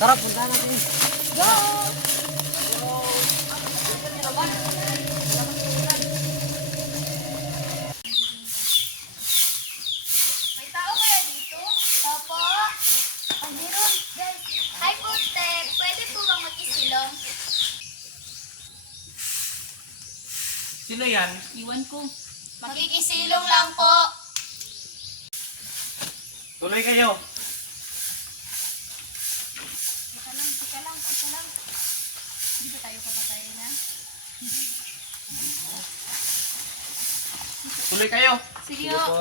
Tara, punta natin. Go! May tao kaya dito? Opo. Ang meron, guys. Hi po, Tek. Pwede po bang mag-isilong? Sino yan? Iwan ko. Makikisilong lang po. Tuloy kayo. Teka lang. Hindi ba tayo papatayin na? Tuloy kayo. Sige Sige ho. po.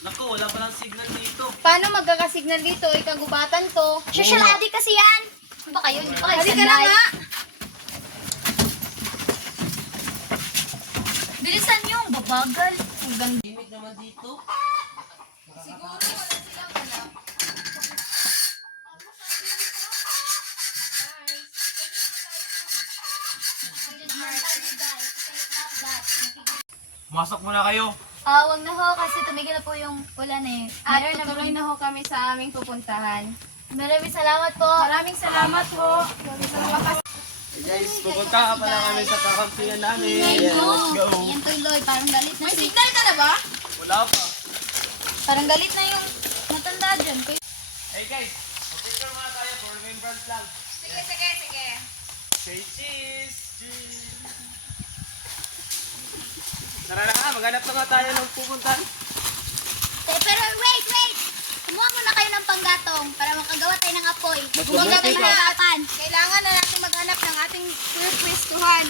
Naku, wala palang signal dito. Paano magkakasignal dito? Ikagubatan to. Social addict kasi yan. Ano ba kayo? Hindi ba kayo Halika na sanay? nga. Bilisan nyo. Ang babagal. Hanggang Limit naman dito. siguro wala silang alam. Pumasok muna kayo. Wag na ho kasi tumigil na po yung ulan eh. At tutuloy na ho kami sa aming pupuntahan. Maraming salamat po. Maraming salamat ho. Sa mga Guys, pupunta pala kami sa kakampihan namin. Let's go. Yan tuloy. Parang galit na May si... signal ka na ba? Wala pa. Parang galit na yung matanda dyan. Hey guys, picture muna tayo for remembrance lang. Sige. Say cheese! Cheese! Tara na nga, maghanap na nga tayo ng pupuntahan. Pero wait! Kumuha muna kayo ng panggatong para makagawa tayo ng apoy. Mas Huwag mabuti kami ka. harapan. Kailangan na natin maghanap ng ating pwestuhan.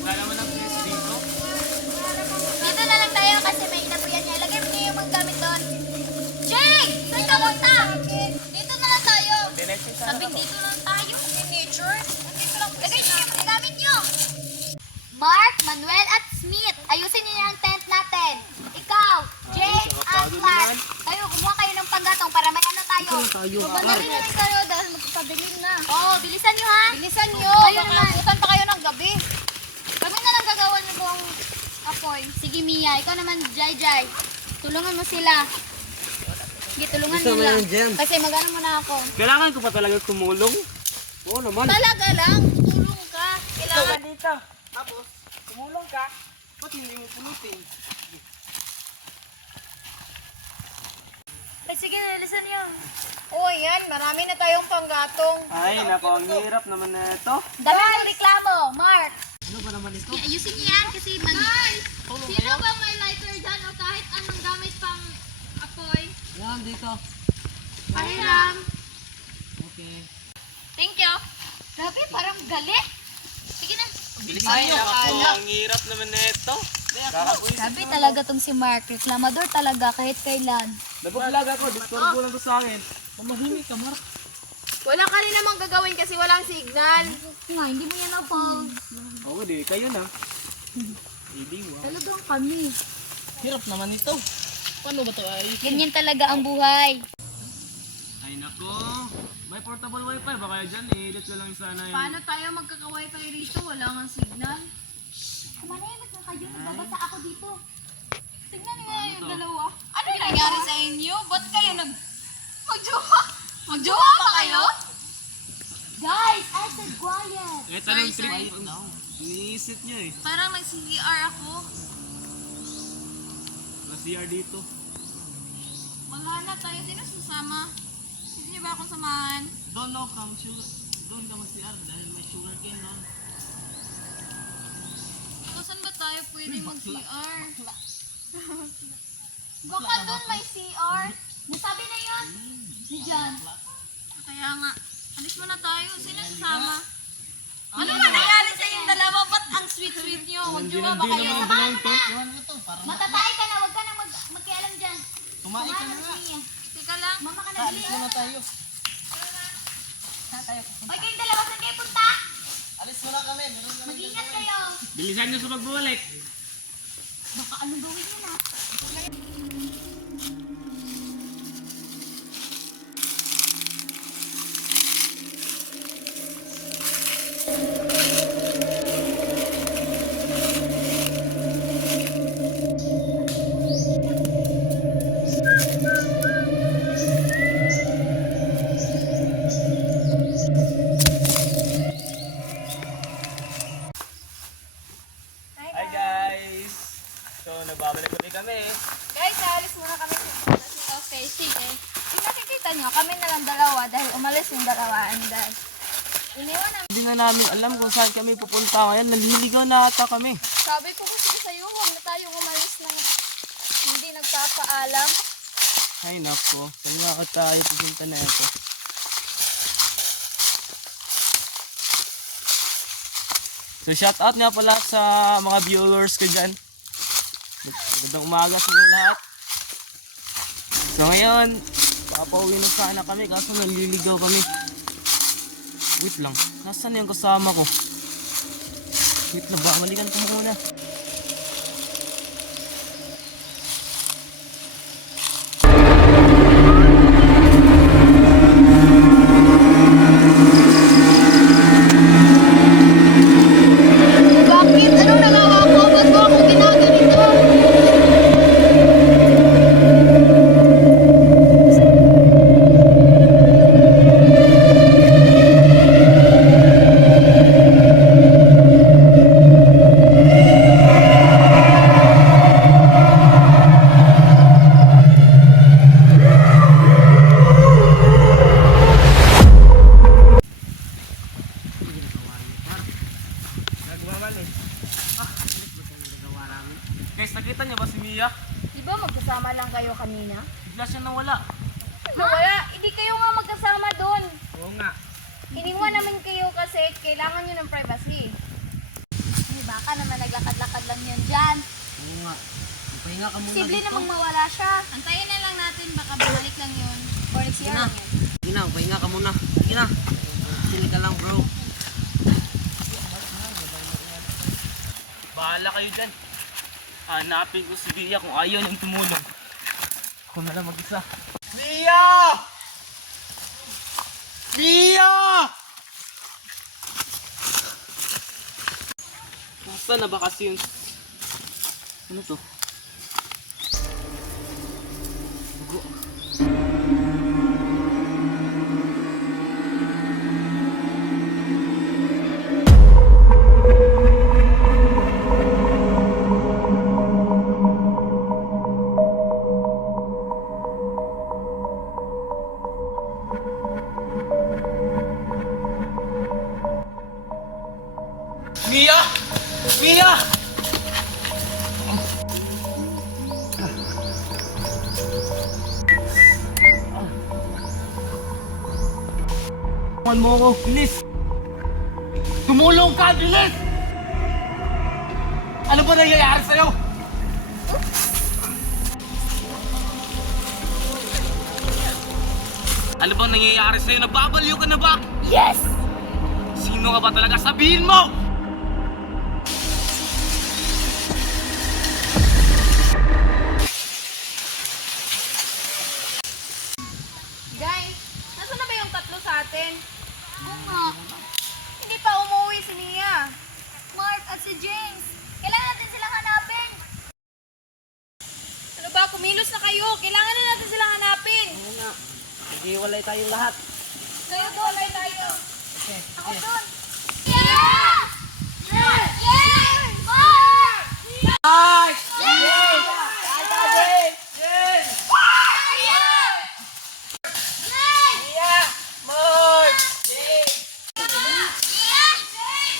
Wala naman ang place dito. Dito na lang tayo kasi may inabuyan niya. Lagay mo niyo yung mga gamit doon. Jake! Saan ka punta? Dito na lang tayo. Dinesin sa Sabing dito lang tayo. Nature? Nandito lang po Lagay niyo sa yung gamit niyo. Mark, Manuel at Smith, ayusin niyo yung tent natin. Ikaw, Jake, at Clark, kayo, kumuha kayo ng panggatong para may ano tayo. Magmadali na rin kayo dahil magpapabilin na. Oo, bilisan niyo ha. Bilisan nyo. Kayo Baka naman. abutan pa kayo ng gabi. Kami na lang gagawa niyo buong apoy. Sige Mia, ikaw naman Jai. Tulungan mo sila. Sige, tulungan mo lang. Kasi magano muna ako. Kailangan ko pa talaga tumulong? Oo naman. Talaga lang. Tulong ka. Kailangan. dito. Tapos, tumulong ka. Ba't hindi mo pulutin? Ay, sige, listen niyo. Oo, yan. Marami na tayong panggatong. Ay, nako, ang hirap naman na ito. Dami mong reklamo, Mark. Ano ba naman ito? Ayusin niyo yan kasi Sino ba may lighter dyan o kahit anong gamit pang apoy? Yan, dito. Pahiram. Okay. Thank you. Grabe, parang galit. Sige na. Ay, nako, ang hirap naman na ito. Grabe talaga tong si Mark. Reklamador talaga kahit kailan. Nag-vlog ako, Discord ko lang to sa akin. Pamahimik ka, Mark. Wala ka rin namang gagawin kasi walang signal. Nga, hindi mo yan ako. Oo, di, kayo na. Hindi, wow. Talagang kami. Hirap naman ito. Paano ba ito ay? Ganyan talaga ang buhay. Ay, nako. May portable wifi ba kaya dyan? I-edit ko lang sana yun. Paano tayo magkaka-wifi rito? Wala nga signal. Kumanayamit na kayo. Nagbabasa ako dito. Tingnan niyo nga yung dalawa. Ano yung nangyari sa inyo? Ba't kayo magjowa? Magjowa pa kayo? Guys, I said quiet. Ito lang trip. Iniisip niya eh. Parang nag-CR ako. Na-CR dito. Maghanap tayo. Sino sasama? Sino niyo ba akong samahan? Doon no, doon ka mag-CR dahil may sugar cane doon. So, saan ba tayo pwede mag-CR? Baka doon may CR. Nasabi na yun. Ni John. Kaya nga, alis muna tayo. Sino sasama? Ano ba nangyari sa inyong dalawa? Ba't ang sweet-sweet nyo? Magjowa ba kayo? Matatay ka na. Huwag ka na magkialam dyan. Tumain ka na nga. Teka lang. Mama ka na bili. Muna tayo. Hoy, kayong dalawa saan kayo punta? Alis muna kami. Mag-ingat kayo. Bilisan niyo sa pagbalik. Baka anong gawin mo na? dalawa dahil umalis yung dalawa and then iniwan namin. Hindi nga namin alam kung saan kami pupunta ngayon. Naliligaw na ata kami. Sabi ko kasi sa'yo, huwag na tayong umalis ng hindi nagpapaalam. Ay nako, saan nga tayo pupunta na ito? So shout out nga pala sa mga viewers ko dyan. Magandang umaga sa inyo lahat. So ngayon, papauwi na sana kami kaso naliligaw kami. Wait lang, nasaan yung kasama ko? Wait lang ba, malikan ko muna. Bakit? Anong nagawa ko? Ba't mo ako ginaganito? Guys, nakita niyo ba si Mia? Di ba magkasama lang kayo kanina? Bigla siya nawala. Wala, hindi kayo nga magkasama doon. Oo nga. Iniwan namin kayo kasi kailangan nyo ng privacy. Ay, baka naman naglakad-lakad lang yun dyan. Oo nga. Pahinga ka muna Posible namang mawala siya. Antayin na lang natin, baka bumalik lang yun. Or next year lang yan. Sige na, pahinga ka muna. Sige na. Sili ka lang bro. Bahala kayo dyan. Hanapin ko si Mia kung ayaw niyang tumulong. Ako na lang mag-isa. Mia! Mia! Nasaan na ba kasi yun? Ano to? Dugo. Mia! Mia! Tulungan mo ako, bilis! Tumulong ka, bilis! Ano ba nangyayari sa'yo? Ano bang nangyayari sa'yo? Nababaliw ka na ba? Yes! Sino ka ba talaga? Sabihin mo! Guys, nasa na ba yung tatlo sa atin? Oo nga. Hindi pa umuwi si Nia. Mark at si James. Kailangan natin silang hanapin. Ano ba, kumilos na kayo. Kailangan na natin silang hanapin. Oo nga. Hindi walay tayong lahat. Kayo bolay tayo. Ako doon. Yeah! Yeah! Yeah! Mark! Ay! Yeah!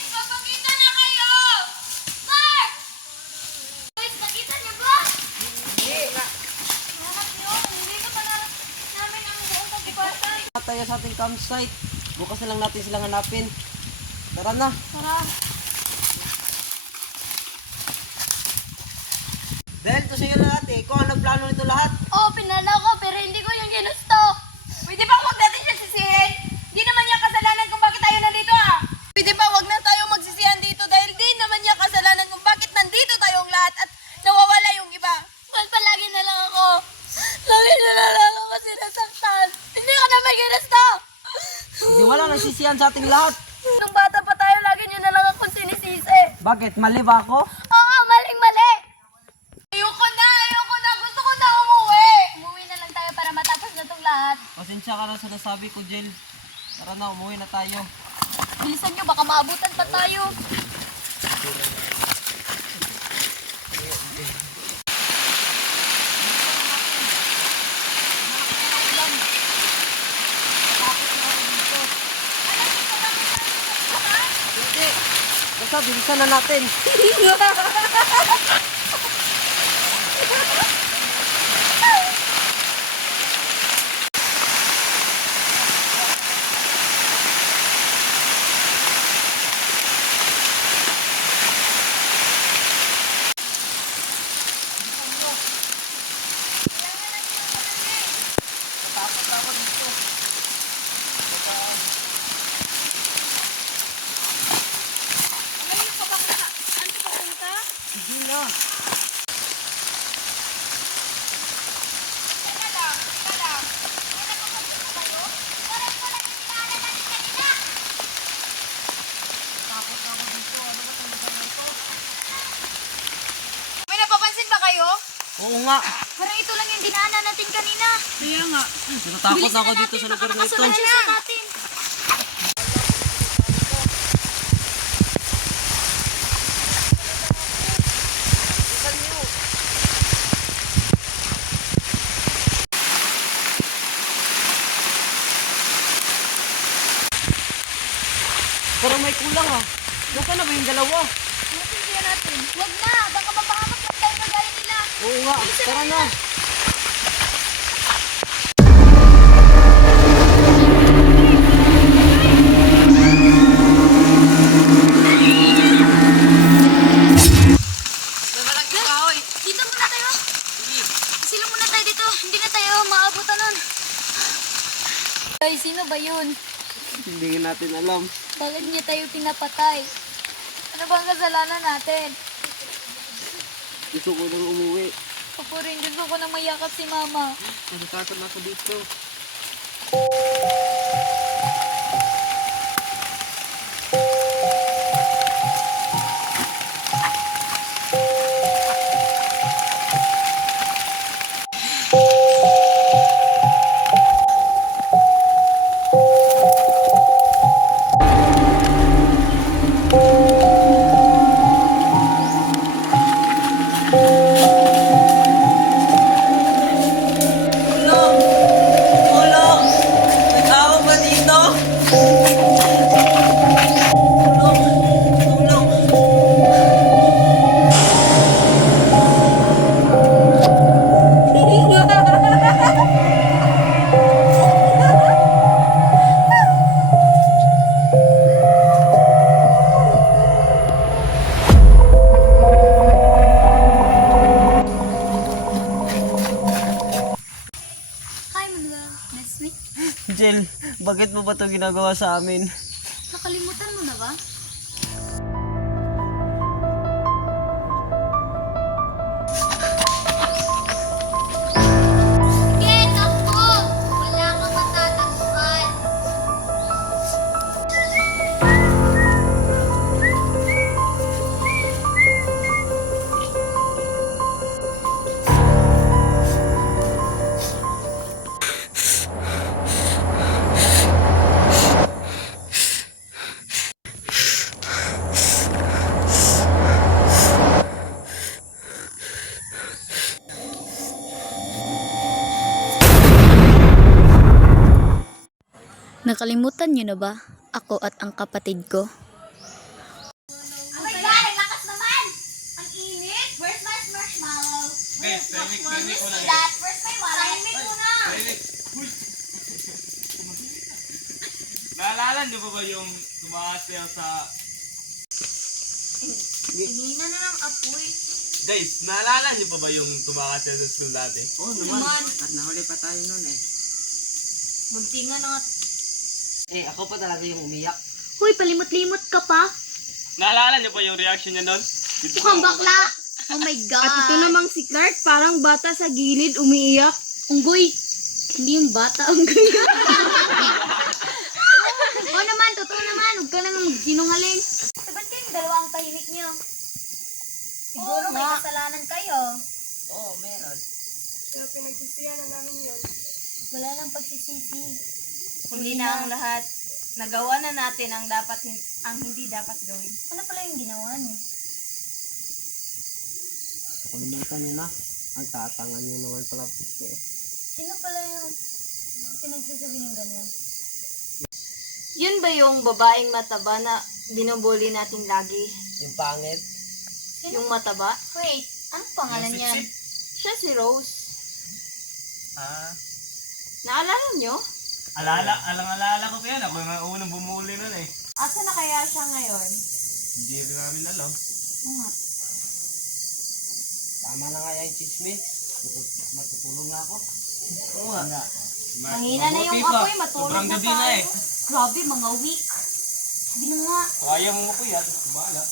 Magpakita na kayo! Mark! Guys, nakita niyo ba? Hanap nyo, hindi na pala namin ang buong kagubatan. Tayo sa ating campsite. Bukas na lang natin silang hanapin. Tara na. Tara. Dahil to sa'yo lahat eh. Ikaw ang nagplano nito lahat. Oo, pinala ko pero hindi ko yung ginusto. Pwede ba huwag natin siya sisihin? Di naman niya kasalanan kung bakit tayo nandito ah. Pwede ba huwag na tayo magsisihan dito dahil di naman niya kasalanan kung bakit nandito tayong lahat at nawawala yung iba. Mas palagi na lang ako. Lagi na lang ako sinasaktan. Hindi ko naman ginusto. Hindi wala nagsisiyan sa ating lahat. Nung bata pa tayo, lagi niyo na lang akong sinisisi. Bakit? Mali ba ako? Oo, maling-mali. Ayoko na, gusto ko na umuwi. Umuwi na lang tayo para matapos na itong lahat. Pasensya ka na sa nasabi ko, Jill. Tara na, umuwi na tayo. Bilisan nyo, baka maabutan pa tayo. Basta, bilisan na natin. Sige na. May napapansin ba kayo? Oo nga. Parang ito lang yung dinaanan natin kanina. Kaya nga. Natatakot ako dito sa lugar na ito. Kasunod siya sa atin. Parang may kulang ah. Nasaan na ba yung dalawa? Natindihan natin. Huwag na. Baka mapahamak lang tayo kagaya nila. Oo nga. Tara na. Dito muna tayo. Silong muna tayo dito. Hindi na tayo maabutan nun. Ay, sino ba yun? Hindi natin alam. Bakit niya tayo pinapatay? Ano bang kasalanan natin? Gusto ko nang umuwi. Ako rin, gusto ko na mayakap si mama. Natatakot na ako dito. Tulong! Tulong! May tao ba dito? Tulong! Tulong! Hi, Manuel. Nice to meet you. Jel, bakit mo ba ito ginagawa sa amin? Nakalimutan mo na ba? Ken, ako! Wala kang matatapuan. Nakalimutan niyo na ba? Ako at ang kapatid ko. Oh my God! Ang lakas naman! Ang init! Where's my marshmallow? Where's that? Where's my wallet? Tahimik mo na! Naalala niyo pa ba yung tumakas sa... Hina na ng apoy. Guys, naalala niyo pa ba yung tumakas sa school dati? Oo naman. At nahuli pa tayo nun eh. Munti nga na. Eh, ako pa talaga yung umiyak. Hoy, palimot-limot ka pa. Naalala niyo pa yung reaction niya nun? Mukhang bakla. Oh my God. At ito namang si Clark, parang bata sa gilid, umiiyak. Unggoy. Hindi yung bata. Unggoy. Oo naman, totoo naman. Huwag ka naman magsinungaling. So, ba't kayong dalawa ang tahimik niyo? Siguro may kasalanan kayo. Oo, meron. Pero pinagsisiyan na namin yun. Wala lang pagsisisi. Huli na ang lahat. Nagawa na natin ang hindi dapat gawin. Ano pala yung ginawa niyo? Nakalimutan niyo na. Ang tatangan niyo naman pala kasi. Sino pala yung pinagsasabi ng ganyan? Yun ba yung babaeng mataba na binubuli natin lagi. Yung pangit. Yung mataba. Wait, anong pangalan Yung niyan? sipsip. Siya si Rose. Ah. Naalala nyo? Alala ko pa yan. Ako yung unang bumuli nun eh. Asa na kaya siya ngayon? Hindi rin namin alam. Tama na nga yung chismis. Matutulog na ako. Oo nga. Mahina na yung Mabuti pa. apoy, matulog Sobrang na gabi tayo. na eh. Grabe, mga week. Sabi na nga. Kaya mo mapuyat. Bahala.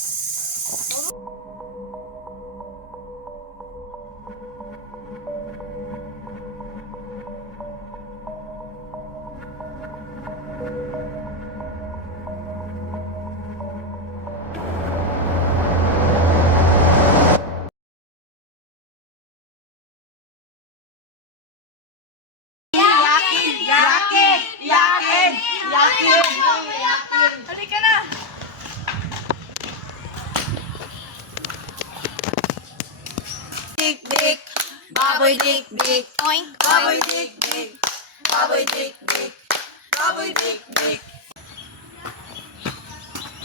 Halika na! Dik dik, baboy dik dik, Oink. baboy dik dik, baboy dik dik, baboy dik dik.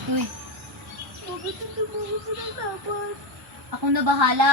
Uy. Akong na bahala.